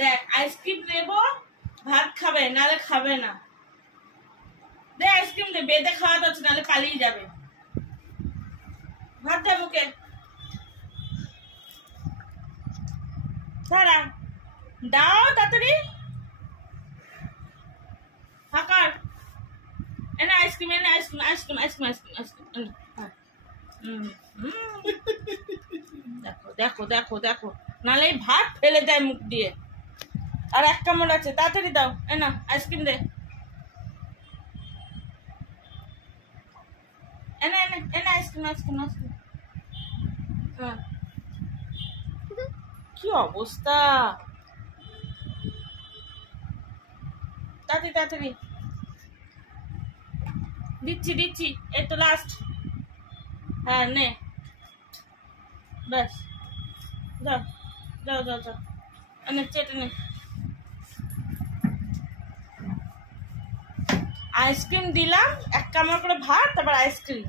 দেখ আইসক্রিম নেব, ভাত খাবে নালে খাবে না। দে আইসক্রিম দে, বেঁধে খাওয়াতে হচ্ছে নালে পালিয়ে যাবে। ভাত দে মুখে, দাঁড়া দাও তাড়াতাড়ি ফাঁকার। এনে আইসক্রিম, এনে ice cream, ice cream ice cream ice cream ice cream. দেখো দেখো দেখো দেখো, নালে ভাত ফেলে দেয় মুখ দিয়ে। আর এক কামড় আছে, তাড়াতাড়ি দাও। এনা আইসক্রিম দে, এনে এনে এনে আইসক্রিম আইসক্রিম আইসক্রিম। কি অবস্থা, তাড়াতাড়ি তাড়াতাড়ি দিচ্ছি দিচ্ছি, এই তো লাস্ট। হ্যাঁ নে, ব্যাস যাও যাও যাও যাও, এনে চেটে নে। আইসক্রিম দিলাম, এক কামড় করে ভাত, তারপর আইসক্রিম।